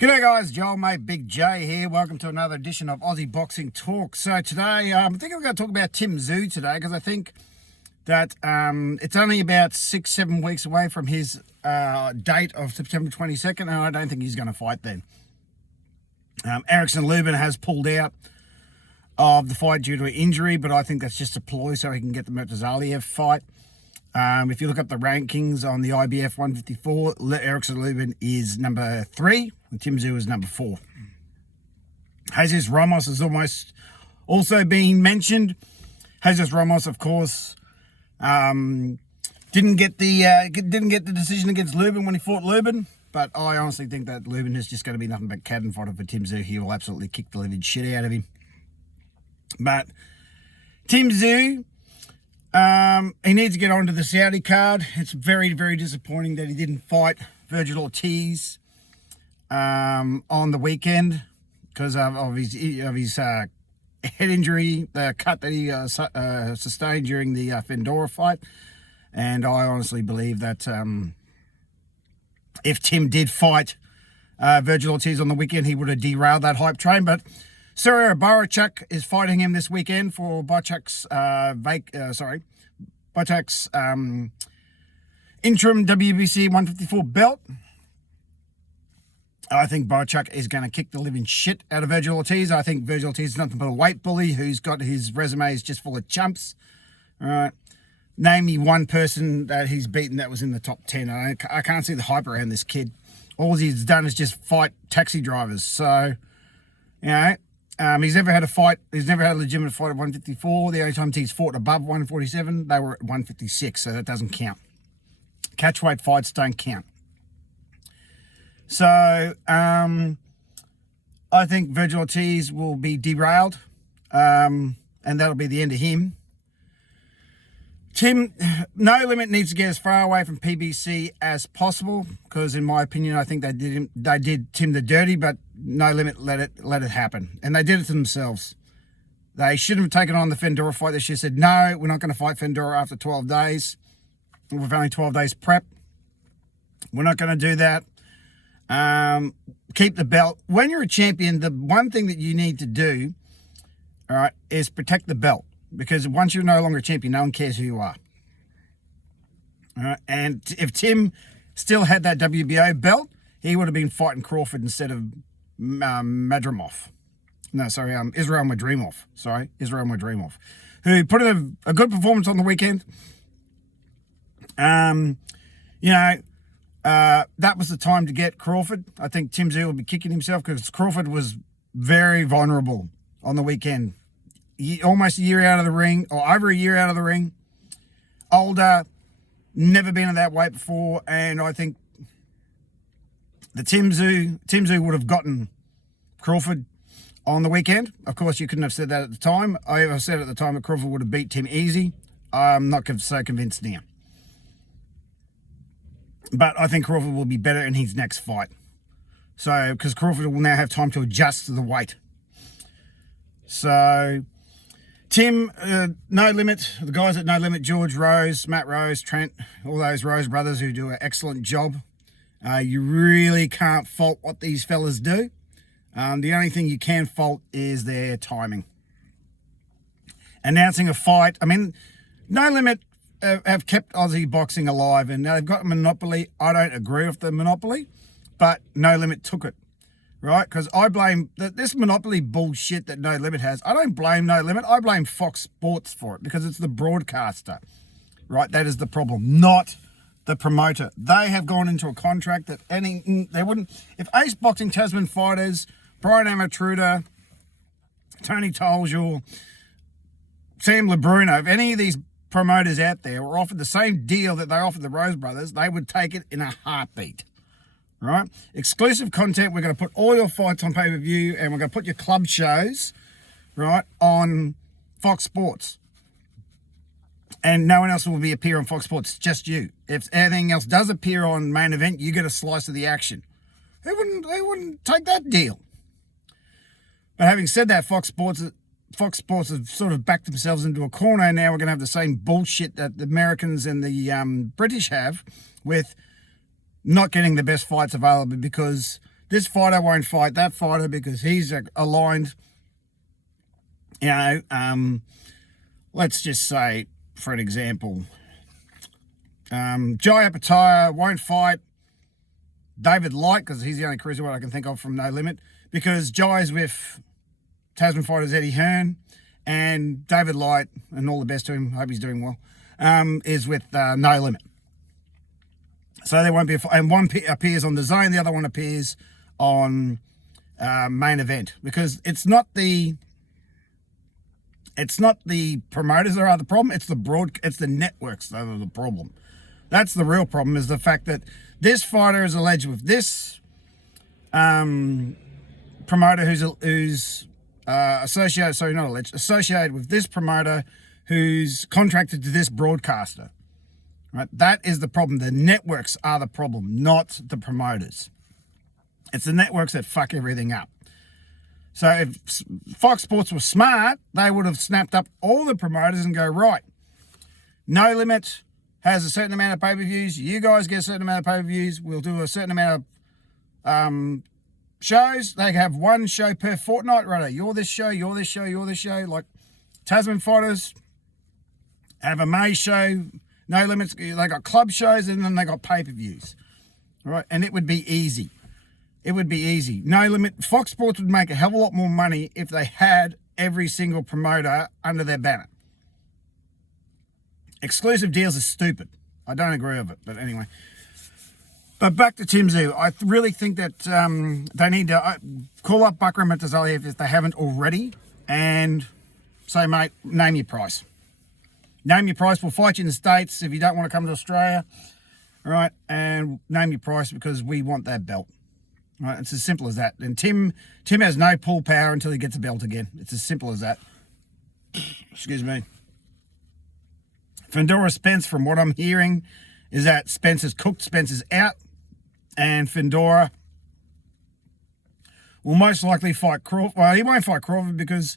G'day guys, Joel mate, Big J here. Welcome to another edition of Aussie Boxing Talk. So today, I think we're going to talk about Tszyu today because I think that it's only about 6-7 weeks away from his date of September 22nd, and I don't think he's going to fight then. Erickson Lubin has pulled out of the fight due to an injury, but I think that's just a ploy so he can get the Murtazaliev fight. If you look up the rankings on the IBF 154, Erickson Lubin is number 3, and Tszyu is number 4. Jesus Ramos has almost also been mentioned. Jesus Ramos, of course, didn't get the decision against Lubin when he fought Lubin, but I honestly think that Lubin is just going to be nothing but cannon fodder for Tszyu. He will absolutely kick the living shit out of him. But Tszyu, he needs to get onto the Saudi card. It's very, very disappointing that he didn't fight Virgil Ortiz on the weekend because of his head injury, the cut that he sustained during the Fendora fight. And I honestly believe that if Tim did fight Virgil Ortiz on the weekend, he would have derailed that hype train. But Sergio Barachuk is fighting him this weekend for Barachuk's interim WBC 154 belt. I think Barachuk is going to kick the living shit out of Virgil Ortiz. I think Virgil Ortiz is nothing but a weight bully who's got his resume is just full of chumps. All right. Name me one person that he's beaten that was in the top 10. I can't see the hype around this kid. All he's done is just fight taxi drivers. So, you know, he's never had a fight. He's never had a legitimate fight at 154. The only times he's fought above 147, they were at 156, so that doesn't count. Catchweight fights don't count. So, I think Virgil Ortiz will be derailed, and that'll be the end of him. Tim, No Limit needs to get as far away from PBC as possible because, in my opinion, I think they did Tim the dirty, but No Limit let it happen, and they did it to themselves. They shouldn't have taken on the Fendora fight. They should have said, no, we're not going to fight Fendora after 12 days. We've only 12 days prep. We're not going to do that. Keep the belt. When you're a champion, the one thing that you need to do, all right, is protect the belt. Because once you're no longer a champion, no one cares who you are. All right? And if Tim still had that WBO belt, he would have been fighting Crawford instead of Madrimov. No, sorry, Israel Madrimov. Israel Madrimov, who put in a good performance on the weekend. That was the time to get Crawford. I think Tszyu will be kicking himself because Crawford was very vulnerable on the weekend. Almost a year out of the ring, or over a year out of the ring. Older, never been at that weight before, and I think the Tszyu would have gotten Crawford on the weekend. Of course, you couldn't have said that at the time. I said at the time that Crawford would have beat Tim easy. I'm not so convinced now. But I think Crawford will be better in his next fight. So, because Crawford will now have time to adjust to the weight. So, Tim, No Limit, the guys at No Limit, George Rose, Matt Rose, Trent, all those Rose brothers who do an excellent job. You really can't fault what these fellas do. The only thing you can fault is their timing. Announcing a fight. I mean, No Limit have kept Aussie boxing alive and they've got a monopoly. I don't agree with the monopoly, but No Limit took it. Right? Because I blame this monopoly bullshit that No Limit has. I don't blame No Limit. I blame Fox Sports for it because it's the broadcaster. Right? That is the problem, not the promoter. They have gone into a contract that they wouldn't. If Ace Boxing, Tasman Fighters, Brian Amatruda, Tony Tolzul, Sam Labruno, if any of these promoters out there were offered the same deal that they offered the Rose Brothers, they would take it in a heartbeat. Right? Exclusive content. We're going to put all your fights on pay-per-view and we're going to put your club shows, right, on Fox Sports. And no one else will appear on Fox Sports, just you. If anything else does appear on Main Event, you get a slice of the action. Who wouldn't take that deal? But having said that, Fox Sports have sort of backed themselves into a corner. Now we're going to have the same bullshit that the Americans and the British have with not getting the best fights available because this fighter won't fight that fighter because he's aligned, let's just say, for an example, Jai Apataya won't fight David Light because he's the only cruiserweight I can think of from No Limit, because Jai's with Tasman fighters Eddie Hearn, and David Light, and all the best to him, hope he's doing well, is with No Limit. So there won't be, and one appears on the Zone, the other one appears on Main Event, because it's not the promoters that are the problem, it's the networks that are the problem. That's the real problem, is the fact that this fighter is alleged with this promoter who's associated with this promoter who's contracted to this broadcaster. Right? That is the problem. The networks are the problem, not the promoters. It's the networks that fuck everything up. So if Fox Sports was smart, they would have snapped up all the promoters and go, right, No Limit has a certain amount of pay-per-views. You guys get a certain amount of pay-per-views. We'll do a certain amount of shows. They have one show per fortnight. Right, you're this show, you're this show, you're this show. Like Tasman fighters have a May show. No Limits, they got club shows, and then they got pay-per-views. Right, and it would be easy. It would be easy. No Limit, Fox Sports would make a hell of a lot more money if they had every single promoter under their banner. Exclusive deals are stupid. I don't agree with it, but anyway. But back to Tszyu. I really think that they need to call up Bakram Matazaliev if they haven't already, and say, mate, name your price. Name your price. We'll fight you in the States if you don't want to come to Australia. All right, and name your price because we want that belt. All right, it's as simple as that. And Tim has no pull power until he gets a belt again. It's as simple as that. Excuse me. Fendora Spence, from what I'm hearing, is that Spence is cooked, Spence is out, and Fendora will most likely fight Crawford. Well, he won't fight Crawford because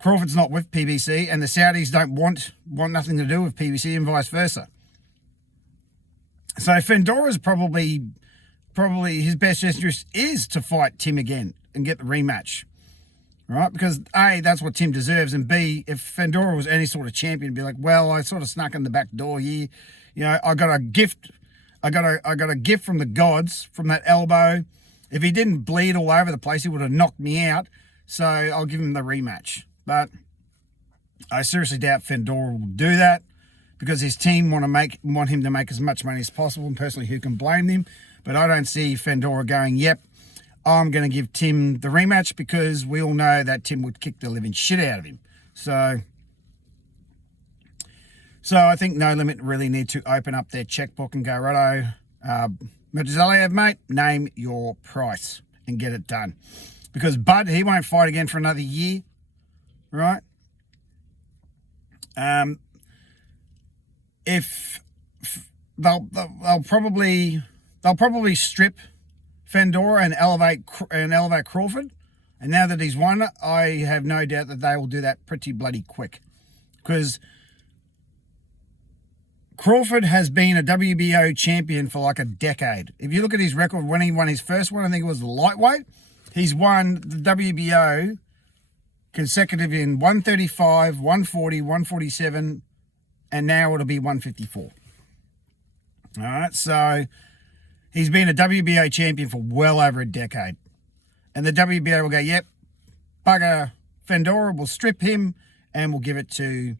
Crawford's not with PBC, and the Saudis don't want nothing to do with PBC, and vice versa. So Fendora's probably his best interest is to fight Tim again and get the rematch. Right? Because A, that's what Tim deserves, and B, if Fendora was any sort of champion, be like, well, I sort of snuck in the back door here. You know, I got a gift from the gods from that elbow. If he didn't bleed all over the place, he would have knocked me out. So I'll give him the rematch. But I seriously doubt Fendora will do that because his team want him to make as much money as possible, and personally, who can blame him? But I don't see Fendora going, yep, I'm going to give Tim the rematch, because we all know that Tim would kick the living shit out of him. So I think No Limit really need to open up their checkbook and go, righto, Matazaliev, mate, name your price and get it done. Because Bud, he won't fight again for another year, right? If they'll probably strip Fendora and elevate Crawford, and now that he's won, I have no doubt that they will do that pretty bloody quick, because Crawford has been a WBO champion for like a decade. If you look at his record, when he won his first one, I think it was the lightweight, he's won the WBO consecutive in 135, 140, 147, and now it'll be 154. All right, so he's been a WBO champion for well over a decade. And the WBO will go, yep, bugger Fendora, we'll strip him and we'll give it to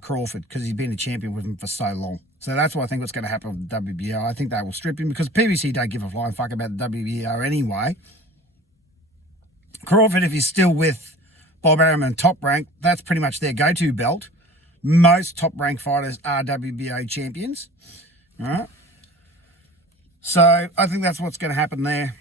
Crawford, because he's been a champion with him for so long. So that's what I think what's going to happen with the WBO. I think they will strip him because PBC don't give a flying fuck about the WBO anyway. Crawford, if he's still with Bob Arum and Top Rank, that's pretty much their go-to belt. Most Top Rank fighters are WBO champions. All right. So I think that's what's going to happen there.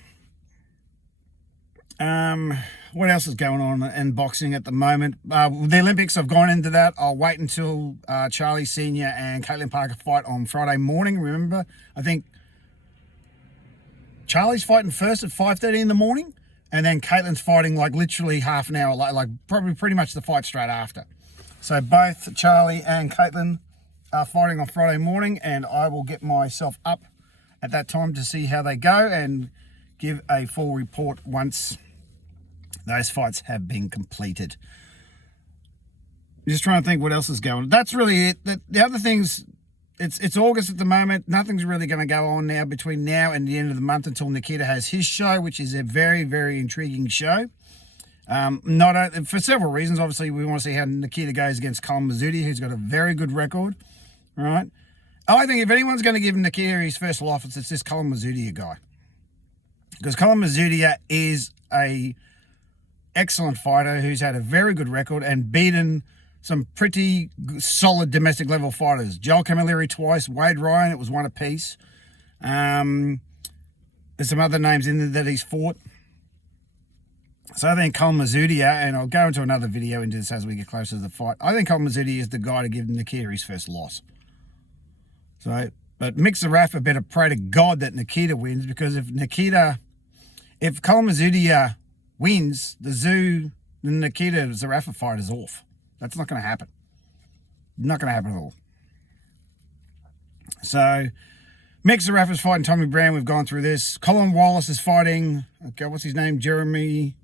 What else is going on in boxing at the moment? The Olympics, I've gone into that. I'll wait until Charlie Sr. and Caitlin Parker fight on Friday morning. Remember, I think Charlie's fighting first at 5:30 in the morning, and then Caitlin's fighting like literally half an hour, like probably pretty much the fight straight after. So both Charlie and Caitlin are fighting on Friday morning, and I will get myself up at that time to see how they go and give a full report once those fights have been completed. Just trying to think what else is going on. That's really it. The other things, it's August at the moment. Nothing's really going to go on now between now and the end of the month until Nikita has his show, which is a very, very intriguing show. Not for several reasons. Obviously, we want to see how Nikita goes against Colin Mazzuti, who's got a very good record, right? I think if anyone's going to give Nikita his first loss, it's this Colin Mazzuti guy. Because Colin Mazzuti is a excellent fighter who's had a very good record and beaten some pretty solid domestic level fighters. Joel Camilleri twice, Wade Ryan, it was one apiece. There's some other names in there that he's fought. So I think Colin Mazzuti, and I'll go into another video into this as we get closer to the fight, I think Colin Mazzuti is the guy to give Nikita his first loss. So, but Mix the Rafa better pray to God that Nikita wins, because if Colin Mazzuti wins, the Nikita Zarafa fight is off. That's not going to happen. Not going to happen at all. So, Mix the Rafa's fighting Tommy Brown. We've gone through this. Colin Wallace is fighting, okay, what's his name? Jeremy.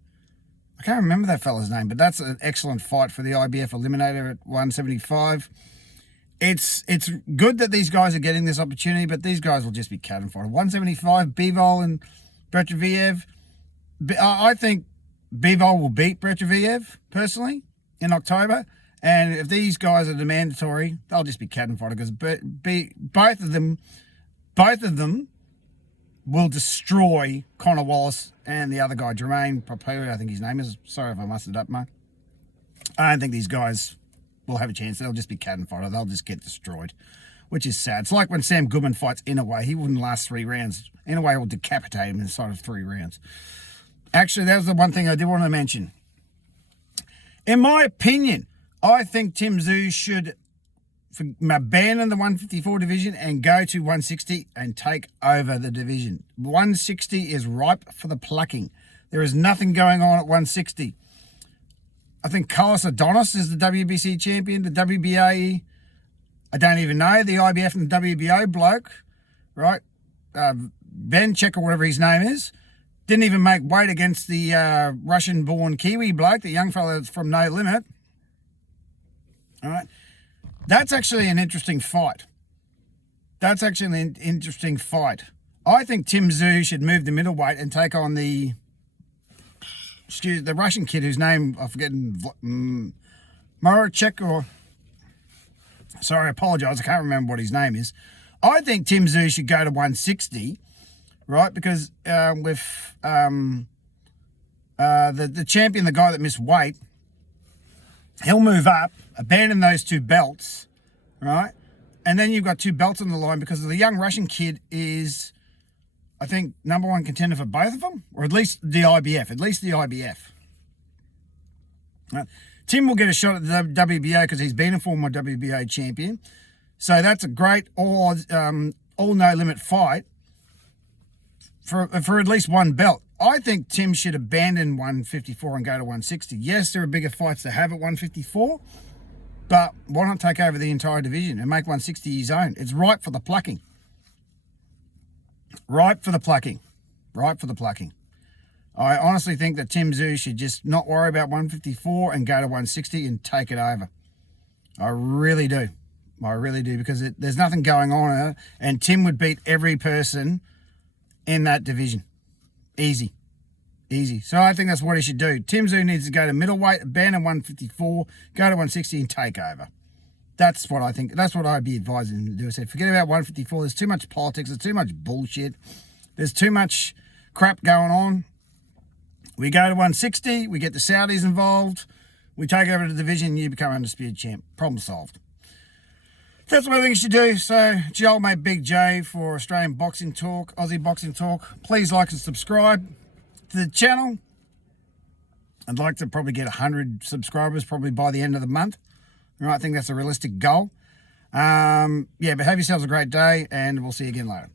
I can't remember that fella's name, but that's an excellent fight for the IBF Eliminator at 175. It's good that these guys are getting this opportunity, but these guys will just be cannon fodder. 175, Bivol and Bertreviev. I think Bivol will beat Bertreviev, personally, in October. And if these guys are the mandatory, they'll just be cannon fodder, because both of them will destroy Connor Wallace and the other guy, Jermaine Papu, I think his name is. Sorry if I messed it up, mate. I don't think these guys will have a chance. They'll just be cannon fodder. They'll just get destroyed, which is sad. It's like when Sam Goodman fights Inouye. He wouldn't last 3 rounds. Inouye will decapitate him inside of 3 rounds. Actually, that was the one thing I did want to mention. In my opinion, I think Tszyu should abandon the 154 division and go to 160 and take over the division. 160 is ripe for the plucking. There is nothing going on at 160. I think Carlos Adonis is the WBC champion. The WBA, I don't even know. The IBF and the WBO bloke, right? Ben Check or whatever his name is, didn't even make weight against the Russian-born Kiwi bloke, the young fella that's from No Limit. All right. That's actually an interesting fight. I think Tszyu should move to middleweight and take on the Russian kid whose name I'm forgetting, Morachek, or sorry, I apologize, I can't remember what his name is. I think Tszyu should go to 160, right? Because with the champion, the guy that missed weight, he'll move up, abandon those 2 belts, right? And then you've got 2 belts on the line, because the young Russian kid is, I think, #1 contender for both of them, or at least the IBF. Right. Tim will get a shot at the WBO because he's been a former WBA champion. So that's a great all no limit fight for at least 1 belt. I think Tim should abandon 154 and go to 160. Yes, there are bigger fights to have at 154, but why not take over the entire division and make 160 his own? It's ripe for the plucking. Ripe for the plucking. I honestly think that Tszyu should just not worry about 154 and go to 160 and take it over. I really do, because there's nothing going on in it, and Tim would beat every person in that division. Easy. So I think that's what he should do. Tszyu needs to go to middleweight, abandon 154, go to 160 and take over. That's what I think. That's what I'd be advising him to do. I said, forget about 154. There's too much politics. There's too much bullshit. There's too much crap going on. We go to 160. We get the Saudis involved. We take over the division. You become undisputed champ. Problem solved. That's what I think you should do. So, Joel made Big J for Australian Boxing Talk, Aussie Boxing Talk. Please like and subscribe to the channel. I'd like to probably get 100 subscribers probably by the end of the month. All right, I think that's a realistic goal. But have yourselves a great day, and we'll see you again later.